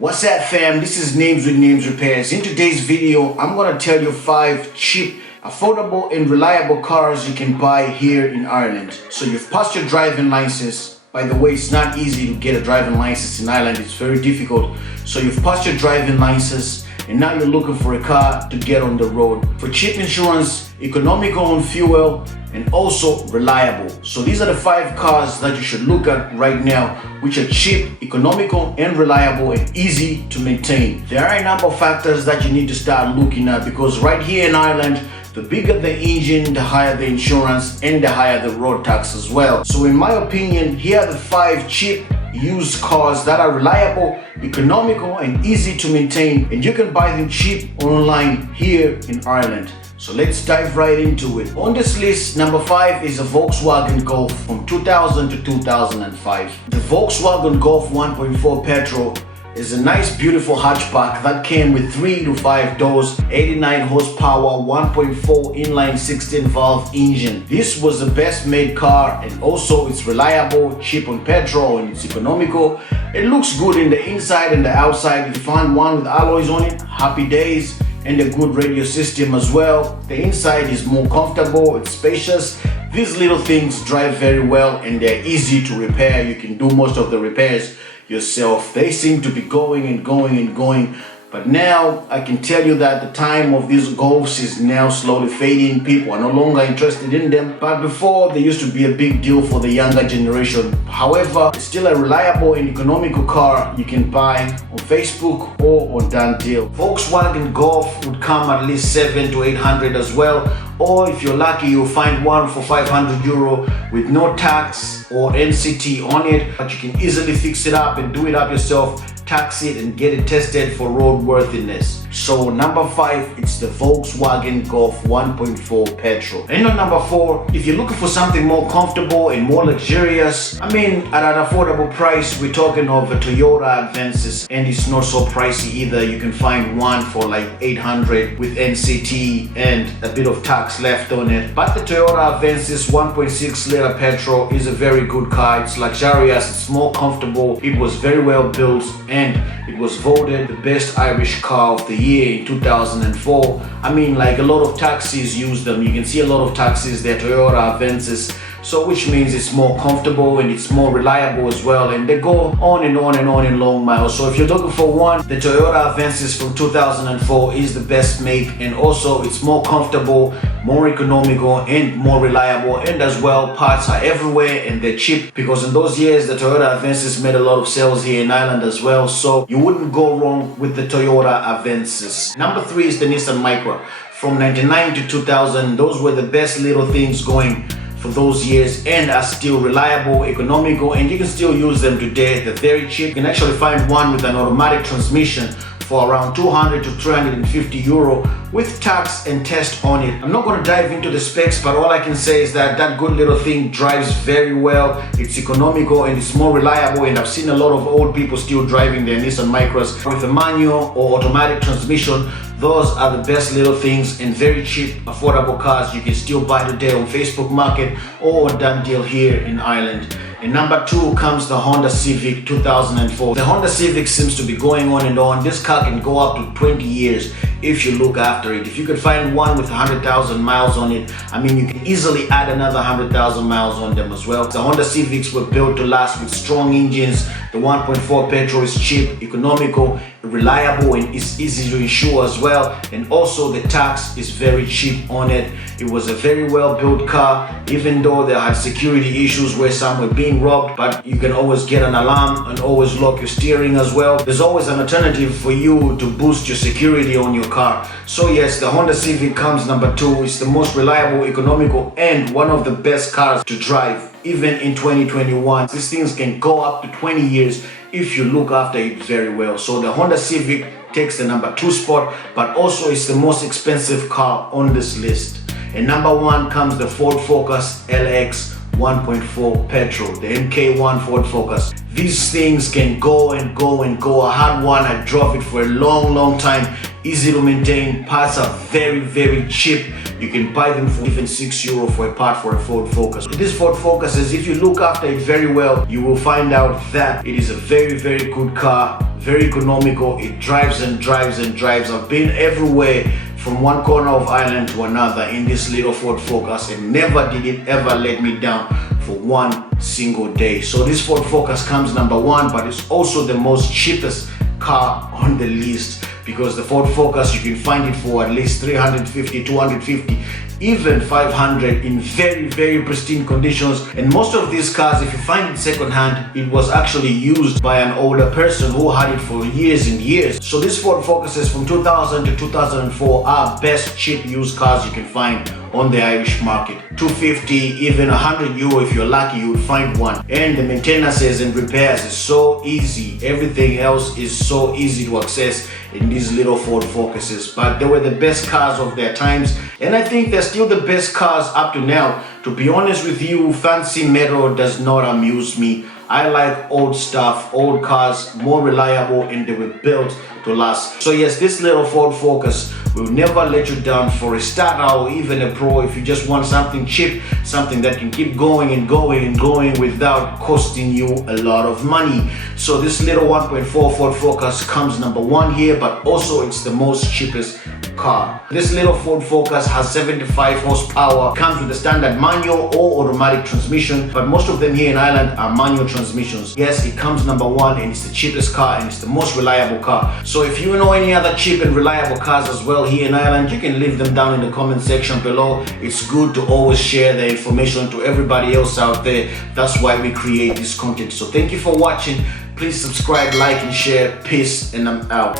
What's up fam, this is Names with Names Repairs. In today's video, I'm gonna tell you 5 cheap, affordable and reliable cars you can buy here in Ireland. So you've passed your driving license. By the way, it's not easy to get a driving license in Ireland, it's very difficult. So you've passed your driving license and now you're looking for a car to get on the road. For cheap insurance, economical on fuel, and also reliable. So these are the 5 cars that you should look at right now, which are cheap, economical and reliable and easy to maintain. There are a number of factors that you need to start looking at, because right here in Ireland, the bigger the engine, the higher the insurance and the higher the road tax as well. So in my opinion, here are the 5 cheap used cars that are reliable, economical and easy to maintain, and you can buy them cheap online here in Ireland. So let's dive right into it. On this list, number 5 is a Volkswagen Golf from 2000 to 2005. The Volkswagen Golf 1.4 petrol is a nice beautiful hatchback that came with 3 to 5 doors, 89 horsepower, 1.4 inline 16 valve engine. This was the best made car, and also it's reliable, cheap on petrol and it's economical. It looks good in the inside and the outside. If you find one with alloys on it, happy days. And a good radio system as well. The inside is more comfortable, it's spacious. These little things drive very well and they're easy to repair. You can do most of the repairs yourself. They seem to be going and going and going, but now I can tell you that the time of these Golfs is now slowly fading. People are no longer interested in them, but before they used to be a big deal for the younger generation. However, it's still a reliable and economical car you can buy on Facebook or on Done Deal. Volkswagen Golf would come at least 700 to 800 as well, or if you're lucky you'll find one for 500 euro with no tax or NCT on it, but you can easily fix it up and do it up yourself, tax it and get it tested for roadworthiness. So number 5, it's the Volkswagen Golf 1.4 petrol. And on number 4, if you're looking for something more comfortable and more luxurious, at an affordable price, we're talking of a Toyota Avensis, and it's not so pricey either. You can find one for like 800 with NCT and a bit of tax left on it. But the Toyota Avensis 1.6 liter petrol is a very good car. It's luxurious, it's more comfortable, it was very well built, and it was voted the best Irish car of the year in 2004. Like a lot of taxis use them. You can see a lot of taxis, they're Toyota Avensis. So which means it's more comfortable and it's more reliable as well, and they go on and on and on in long miles. So if you're looking for one, the Toyota Avensis from 2004 is the best make, and also it's more comfortable, more economical and more reliable, and as well parts are everywhere and they're cheap, because in those years the Toyota Avensis made a lot of sales here in Ireland as well, so you wouldn't go wrong with the Toyota Avensis. Number 3 is the Nissan Micra from 99 to 2000. Those were the best little things going for those years and are still reliable, economical, and you can still use them today. They're very cheap. You can actually find one with an automatic transmission for around 200 to 350 euro with tax and test on it. I'm not going to dive into the specs, but all I can say is that that good little thing drives very well. It's economical and it's more reliable, and I've seen a lot of old people still driving their Nissan Micras with a manual or automatic transmission. Those are the best little things and very cheap, affordable cars you can still buy today on Facebook Market or Done Deal here in Ireland. And number 2 comes the Honda Civic 2004. The Honda Civic seems to be going on and on. This car can go up to 20 years if you look after it. If you could find one with 100,000 miles on it, you can easily add another 100,000 miles on them as well. The Honda Civics were built to last with strong engines. The 1.4 petrol is cheap, economical, reliable, and it's easy to insure as well. And also the tax is very cheap on it. It was a very well built car, even though there had security issues where some were being robbed, but you can always get an alarm and always lock your steering as well. There's always an alternative for you to boost your security on your car. So yes, the Honda Civic comes number 2. It's the most reliable, economical, and one of the best cars to drive. Even in 2021, these things can go up to 20 years if you look after it very well. So the Honda Civic takes the number 2 spot, but also it's the most expensive car on this list. And number 1 comes the Ford Focus LX 1.4 petrol, the MK1 Ford Focus. These things can go and go and go. I had one, I drove it for a long time, easy to maintain. Parts are very cheap. You can buy them for even €6 for a part for a Ford Focus. This Ford Focus is, if you look after it very well, you will find out that it is a very good car, very economical. It drives and drives and drives. I've been everywhere from one corner of Ireland to another in this little Ford Focus, and never did it ever let me down for one single day. So this Ford Focus comes number one, but it's also the most cheapest car on the list, because the Ford Focus, you can find it for at least 350, 250, even 500 in very pristine conditions. And most of these cars, if you find it secondhand, it was actually used by an older person who had it for years and years. So these Ford Focuses from 2000 to 2004 are best cheap used cars you can find on the Irish market. 250, even €100 if you're lucky, you would find one. And the maintenances and repairs is so easy. Everything else is so easy to access in these little Ford Focuses. But they were the best cars of their times, and I think they're still the best cars up to now. To be honest with you, fancy metal does not amuse me. I like old stuff, old cars, more reliable, and they were built to last. So yes, this little Ford Focus will never let you down for a starter or even a pro. If you just want something cheap, something that can keep going and going and going without costing you a lot of money. So this little 1.4 Ford Focus comes number one here, but also it's the most cheapest car. This little Ford Focus has 75 horsepower, comes with a standard manual or automatic transmission, but most of them here in Ireland are manual transmissions. Yes, it comes number one, and it's the cheapest car, and it's the most reliable car. So if you know any other cheap and reliable cars as well here in Ireland, you can leave them down in the comment section below. It's good to always share the information to everybody else out there. That's why we create this content. So thank you for watching. Please subscribe, like, and share. Peace, and I'm out.